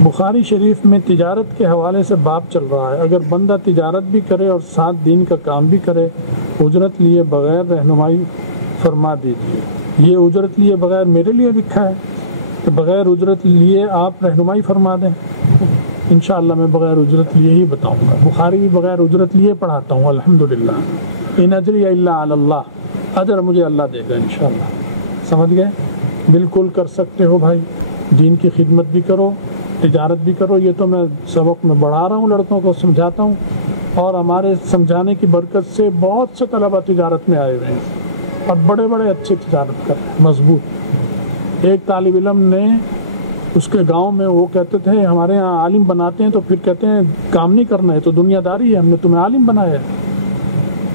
بخاری شریف میں تجارت کے حوالے سے باب چل رہا ہے، اگر بندہ تجارت بھی کرے اور ساتھ دین کا کام بھی کرے، اجرت لیے بغیر رہنمائی فرما دیجیے۔ یہ اجرت لیے بغیر میرے لیے لکھا ہے کہ بغیر اجرت لیے آپ رہنمائی فرما دیں۔ انشاءاللہ میں بغیر اجرت لیے ہی بتاؤں گا، بخاری بھی بغیر اجرت لیے پڑھاتا ہوں الحمدللہ۔ ان اجری الا علی اللہ، اجر مجھے اللہ دے گا انشاءاللہ۔ سمجھ گئے؟ بالکل کر سکتے ہو بھائی، دین کی خدمت بھی کرو، تجارت بھی کرو۔ یہ تو میں سبق میں بڑھا رہا ہوں، لڑکوں کو سمجھاتا ہوں، اور ہمارے سمجھانے کی برکت سے بہت سے طلبہ تجارت میں آئے ہوئے ہیں اور بڑے بڑے اچھے تجارت کر رہے ہیں، مضبوط۔ ایک طالب علم نے اس کے گاؤں میں، وہ کہتے تھے ہمارے ہاں عالم بناتے ہیں تو پھر کہتے ہیں کام نہیں کرنا ہے تو دنیا داری ہے، ہم نے تمہیں عالم بنایا ہے،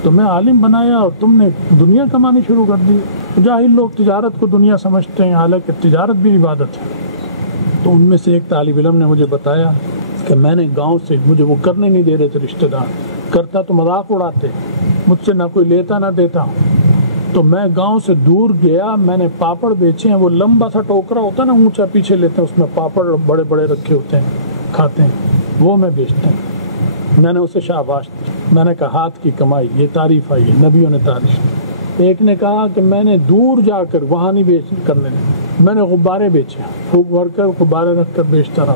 تمہیں عالم بنایا اور تم نے دنیا کمانی شروع کر دی۔ جاہل لوگ تجارت کو دنیا سمجھتے ہیں، حالانکہ تجارت بھی عبادت ہے۔ تو ان میں سے ایک طالب علم نے مجھے بتایا کہ میں نے گاؤں سے، مجھے وہ کرنے نہیں دے رہے تھے رشتہ دار، کرتا تو مذاق اڑاتے، مجھ سے نہ کوئی لیتا نہ دیتا، تو میں گاؤں سے دور گیا، میں نے پاپڑ بیچے ہیں، وہ لمبا سا ٹوکرا ہوتا ہے نا، اونچا پیچھے لیتے ہیں، اس میں پاپڑ بڑے بڑے رکھے ہوتے ہیں، کھاتے ہیں، وہ میں بیچتا ہوں۔ میں نے اسے شاباش دی، میں نے کہا ہاتھ کی کمائی، یہ تعریف آئی ہے، نبیوں نے تعریف۔ ایک نے کہا کہ میں نے دور جا کر وہاں نہیں کرنے دیں، میں نے غبارے بیچے، پھونک بھر کر غبارے رکھ کر بیچتا رہا۔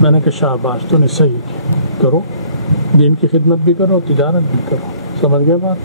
میں نے کہا شاباش، تو نے صحیح کیا، کرو دین کی خدمت بھی کرو، تجارت بھی کرو۔ سمجھ گئے بات؟